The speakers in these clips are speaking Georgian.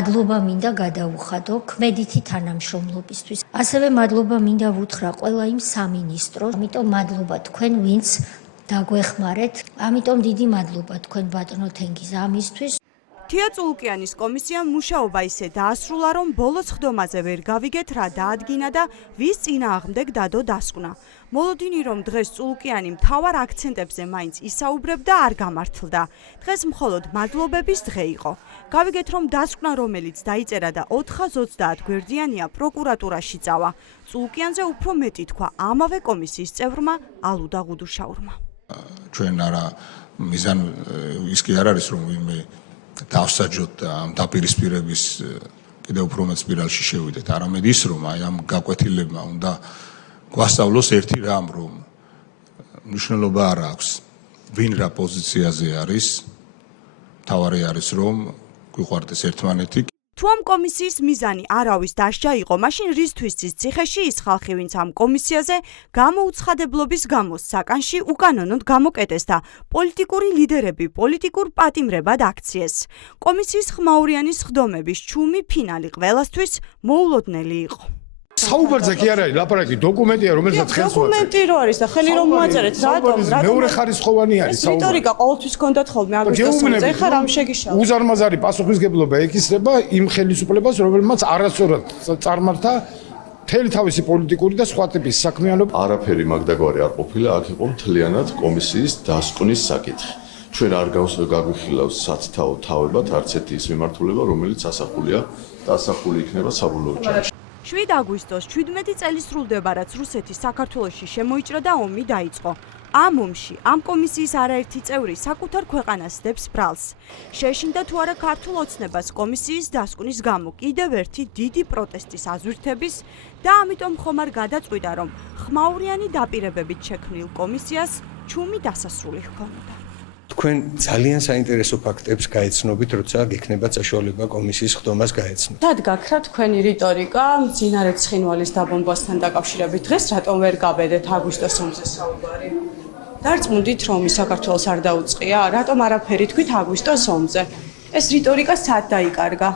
მადლობა მინდა გადაუხადო ქმედითი თანამშრომლობისთვის. ასევე მადლობა მინდა ვუთხრა ყველა იმ სამინისტროს, ამიტომ მადლობა თქვენ, ვინც დაგვეხმარეთ. ამიტომ დიდი მადლობა თქვენ ბატონო თენგიზ ამისთვის. თია წულუკიანის კომისიამ მუშაობა ისე დაასრულა, რომ ბოლოს ხდომაზე ვერ გავიგეთ რა დაადგინა და ვის წინააღმდეგ დადო დასკვნა. მოლოდინი რომ დღეს წულუკიანი მთავარ აქცენტებზე მაინც ისაუბრებდა არ გამართლდა. დღეს მხოლოდ მადლობების დღე იყო. გავიგეთ რომ დასკვნა რომელიც დაიწერა და 430 გვერდიანია პროკურატურაში წავა. წულუკიანზე უფრო მეტი თქვა ამავე კომისიის წევრმა ალუდა ღუდუშაურმა. ჩვენ არა მიზან ის კი არ არის რომ ვინმე დავსაჯოთ და ამ დაპირისპირების კიდევ უფრო მეტ სპირალში შევიდეთ. არამედ ის რომ აი ამ გაკვეთილებმა უნდა გვასწავლოს ერთი რამ, რომ მნიშვნელობა არ აქვს ვინ რა პოზიციაზე არის, მთავარი არის რომ გვიყვარდეს ერთმანეთი. თუ ამ კომისიის მიზანი არავის დასჯა იყო, მაშინ რისთვის ციხეში ის ხალხი, ვინც ამ კომისიაზე გამოუცხადებლობის გამო საკანში უკანონოდ გამოკეტეს და პოლიტიკური ლიდერები პოლიტიკურ პატიმრებად აქციეს. კომისიის ხმაურიანის ხდომების ჩუმი ფინალი ყველასთვის მოულოდნელი იყო. საუბარზე კი არ არის ლაპარაკი, დოკუმენტია, რომელსაც ხელს ვაწერ. დოკუმენტი რო არის და ხელი რომ მოაწერეთ, რატომ? მეორე ხარისხოვანი არის საუბარი. რიტორიკა ყოველთვის გქონდათ ხოლმე აგვისტოსზე, ეხლა რამ შეგიშალა? უზარმაზარი პასუხისგებლობა ეკისრება იმ ხელისუფლებას, რომელმაც არასწორად წარმართა მთელი თავისი პოლიტიკური და სხვა ტიპის საქმიანობა. არაფერი მაგდაგვარი არ ყოფილა, აქ იყო მთლიანად კომისიის დასკვნის საკითხი. ჩვენ არ გაგვიხილავს სათაო თავებად არც ერთი ის მიმართულება, რომელიც ასახულია და ასახული იქნება საბოლოო ჯამში. 7 აგვისტოს 17 წელი სრულდება, რაც რუსეთი საქართველოში შემოიჭრა და ომი დაიწყო. ამ ომში ამ კომისიის არაერთი წევრი საკუთარ ქვეყანას დებს ბრალს. შეეშინდა თუ არა ქართულ ოცნებას კომისიის დასკვნის გამო კიდევ ერთი დიდი პროტესტის აზვირთების და ამიტომ ხომ არ გადაწყვიტა, რომ ხმაურიანი დაპირებებით შექმნილ კომისიას ჩუმი დასასრული ჰქონდა. თქვენ ძალიან საინტერესო ფაქტებს გაეცნობით, როცა გექნება საშუალება კომისიის ხდომას გაეცნოთ. სად გაქრა თქვენი რიტორიკა მძინარე ცხინვალის დაბომბვასთან დაკავშირებით? დღეს რატომ ვერ გაბედეთ აგვისტოს ომზე საუბარი? დარწმუნდით, რომ ის საქართველოს არ დაუწყია? რატომ არაფერი თქვით აგვისტოს ომზე? ეს რიტორიკა სად დაიკარგა?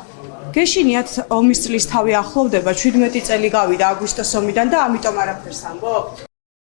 გეშინიათ ომის წლის თავი ახლოვდება, 17 წელი გავიდა აგვისტოს ომიდან და ამიტომ არაფერს ამბობთ?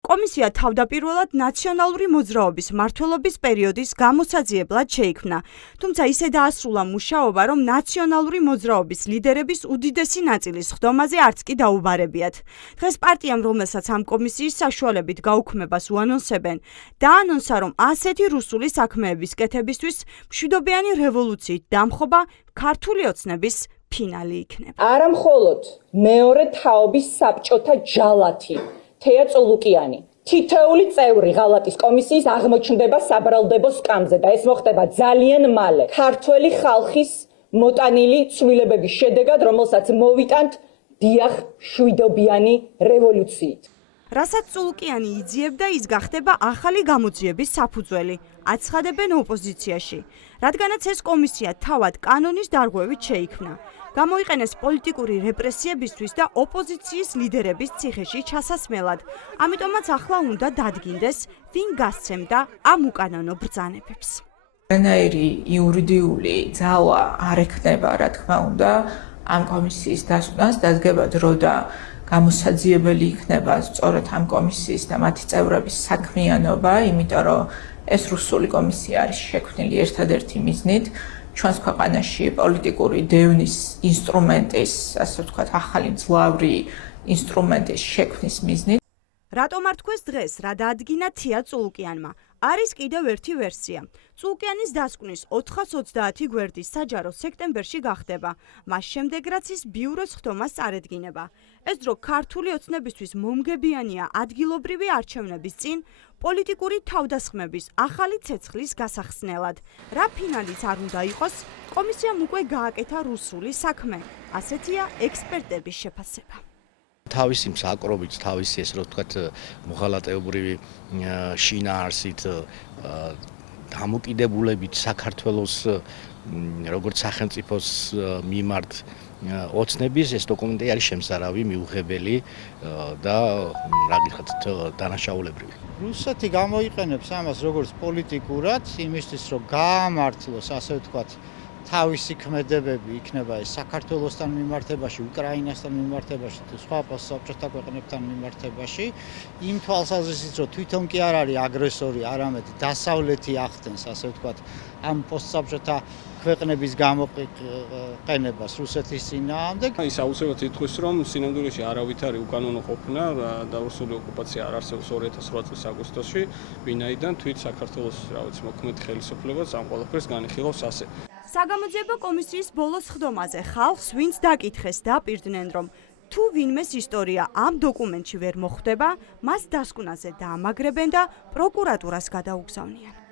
კომისია თავდაპირველად ნაციონალური მოძრაობის მმართველობის პერიოდის გამოსაძიებლად შეიქმნა, თუმცა ისე დაასრულა მუშაობა, რომ ნაციონალური მოძრაობის ლიდერების უდიდესი ნაწილის ხდომაზე არც კი დაუბარებიათ. დღეს პარტიამ, რომელსაც ამ კომისიის საშუალებით გაუქმებას უანონსებენ, დაანონსა, რომ ასეთი რუსული საქმეების კეთებისთვის მშვიდობიანი რევოლუციით დამხობა ქართული ოცნების ფინალი იქნება. არა მხოლოდ მეორე თაობის საბჭოთა ჯალათი თეა წულუკიანი. თითოეული წევრი ღალატის კომისიის აღმოჩნდება საბრალდებო სკამზე და ეს მოხდება ძალიან მალე. ქართველი ხალხის მოტანილი ცვლილებების შედეგად, რომელსაც მოვიტანთ დიახ შვიდობიანი რევოლუციით. რასაც წულუკიანი იძიებდა, ის გახდება ახალი გამოძიების საფუძველი, აცხადებენ ოპოზიციაში. რადგანაც ეს კომისია თავად კანონის დარღვევით შეიქმნა. გამოიყენეს პოლიტიკური რეპრესიებისთვის და ოპოზიციის ლიდერების ციხეში ჩასასმელად. ამიტომაც ახლა უნდა დადგინდეს, ვინ გასცემდა ამ უკანონო ბრძანებებს. რანაირი იურიდიული ძალა არ ექნება, რა თქმა უნდა, ამ კომისიის დასკვნას დადგება დრო და გამოსაძიებელი იქნება სწორედ ამ კომისიის და მათი წევრების საქმიანობა, იმიტომ რომ ეს რუსული კომისია არის შექმნილი ერთადერთი მიზნით ჩვენს ქვეყანაში პოლიტიკური დევნის ინსტრუმენტის, ასე ვთქვათ, ახალი მძლავრი ინსტრუმენტის შექმნის მიზნით. რატომ არ თქვეს დღეს, რა დაადგინა თია წულუკიანმა? არის კიდევ ერთი ვერსია. წულუკიანის დასკვნის 430 გვერდის საჯარო სექტემბერში გახდება, მას შემდეგ რაც ის ბიუროს ხდომას წარედგინება. ეს დრო ქართული ოცნებისთვის მომგებიანია ადგილობრივი არჩევნების წინ პოლიტიკური თავდასხმების ახალი ცეცხლის გასახსნელად. რა ფინალიც არ უნდა იყოს, კომისიამ უკვე გააკეთა რუსული საქმე. ასეთია ექსპერტების შეფასება. თავისი მსაკრობით, თავისი ეს რო ვთქვათ მოღალატეობრივი შინაარსით დამოკიდებულებით საქართველოს როგორც სახელმწიფოს მიმართ ოცნების ეს დოკუმენტი არის შემზარავი, მიუღებელი და რა გითხათ დანაშაულებრივი. რუსეთი გამოიყენებს ამას როგორც პოლიტიკურად, იმისთვის რომ გაამართლოს, ასე ვთქვათ, თავისი ქმედებები იქნება ეს საქართველოსთან მიმართებაში, უკრაინასთან მიმართებაში, თუ სხვა პოსტსაბჭოთა ქვეყნებთან მიმართებაში, იმ თვალსაზრისით, რომ თვითონ კი არ არის აგრესორი, არამედ დასავლეთი ახდენს, ასე ვთქვათ, ამ პოსტსაბჭოთა ქვეყნების გამოყენებას რუსეთის წინააღმდეგ. ის აუცილებლად ითქვის, რომ სინამდვილეში არავითარი უკანონო ყოფნა დაუსული ოკუპაცია არ არსებობს 2008 წლის აგვისტოში, ვინაიდან თვით საქართველოს, მოქმედ ხელისუფლებაც ამ ყველაფერს განიხილავს ასე. საგამოძიებო კომისიის ბოლო სხდომაზე ხალხს ვინც დაკითხეს დაპირდნენ, რომ თუ ვინმეს ისტორია ამ დოკუმენტში ვერ მოხვდება, მას დასკვნაზე დაამაგრებენ და პროკურატურას გადაუგზავნიან.